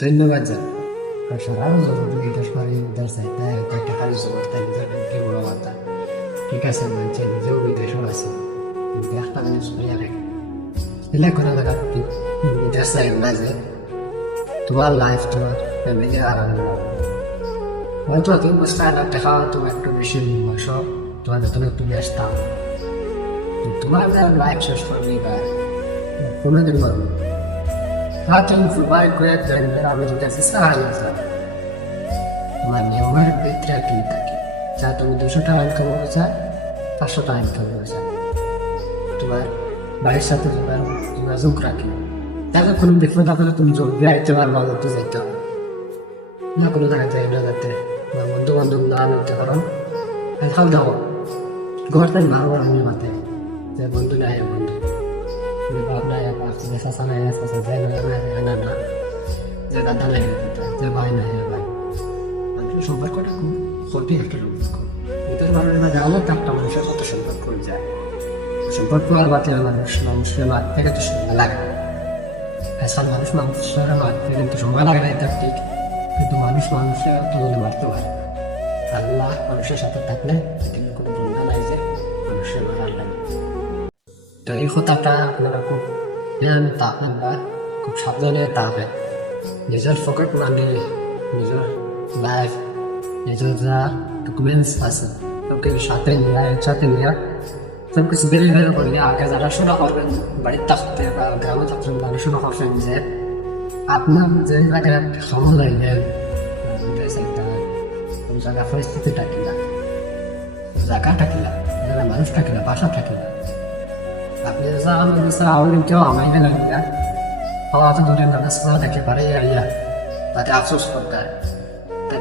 ধন্যবাদ জান সারা জরুরি এটা সবাই বিদেশ চাইতে কয়েকটা কাজ করতে কি বড় কথা ঠিক আছে বলছে নিজেও বিদেশও আছে। একটা জিনিস করিয়া রাখি এলে কোনো জায়গা বিদেশ চাই না যে তোমার লাইফ তোমার ফ্যামিলি আরাম হয়তো তুমি বুঝতে না দেখা তোমার একটু বেশি বয়স, তোমার যতন একটু আসতাম তোমার লাইফ শেষ করবি বা কোনোদিন পারব হ্যাঁ তুমি ফুটবল করে জানবে আমি যদি আসি সাহায্য স্যার তোমার নিয়মের ভিতরে কি থাকে যা তুমি দুশো টাকা ইনকাম করতে চায় পাঁচশো টাকা ইনকাম করতে চায় তোমার বাড়ির সাথে তোমার যোগাযোগ রাখি তাকে কোনো বিপদ আপদে তুমি জলদি আইতে পারবা তো যাইতে হবে না কোনো জায়গায় যাই না যাতে তোমার বন্ধু বান্ধব না নিতে পারো খাল দাও ঘর থেকে মারবো আমি মাথায় যে বন্ধু নাই বন্ধু যে বাপ নাই বাপ নাই চাচা যে না না না না যে দাদা নাই যে ভাই নাই ভাই মানুষের সম্পর্কটা খুব ক্ষতি একটা সম্পর্ক আলাদা একটা মানুষের কত সম্পর্ক যায় সম্পর্ক আর বাতিল মানুষ মানুষের থেকে তো সময় লাগে আজকাল মানুষ মানুষের থেকে কিন্তু সময় লাগে না এটা ঠিক কিন্তু মানুষ মানুষের তুলনে মারতে পারে আল্লাহ মানুষের সাথে থাকলে কোনো তো এই কথাটা আপনারা খুব ধ্যান তাপেন বা খুব সাবধানে তাপেন নিজের ফকেট মানে নিজের লাইফ নিজের যা ডকুমেন্টস আছে ওকে সাথে নিয়ে একসাথে নিয়ে সব কিছু বেড়ে বেড়ে করলে আগে যারা শুরু করবেন বাড়ির থাকতে বা গ্রামে থাকবেন তারা শুরু করবেন যে আপনার যে জায়গায় সময় লাগবে কোন জায়গায় পরিস্থিতিটা কিনা জায়গাটা কিনা জায়গায় মানুষটা কিনা বাসাটা কিনা আপনি যা আমাদের স্যার আমাদের কেউ আমায় না লাগবে হওয়া তো দূরের কথা শোনা দেখে পারে ইয়া তাতে আফসোস করতে হয় তা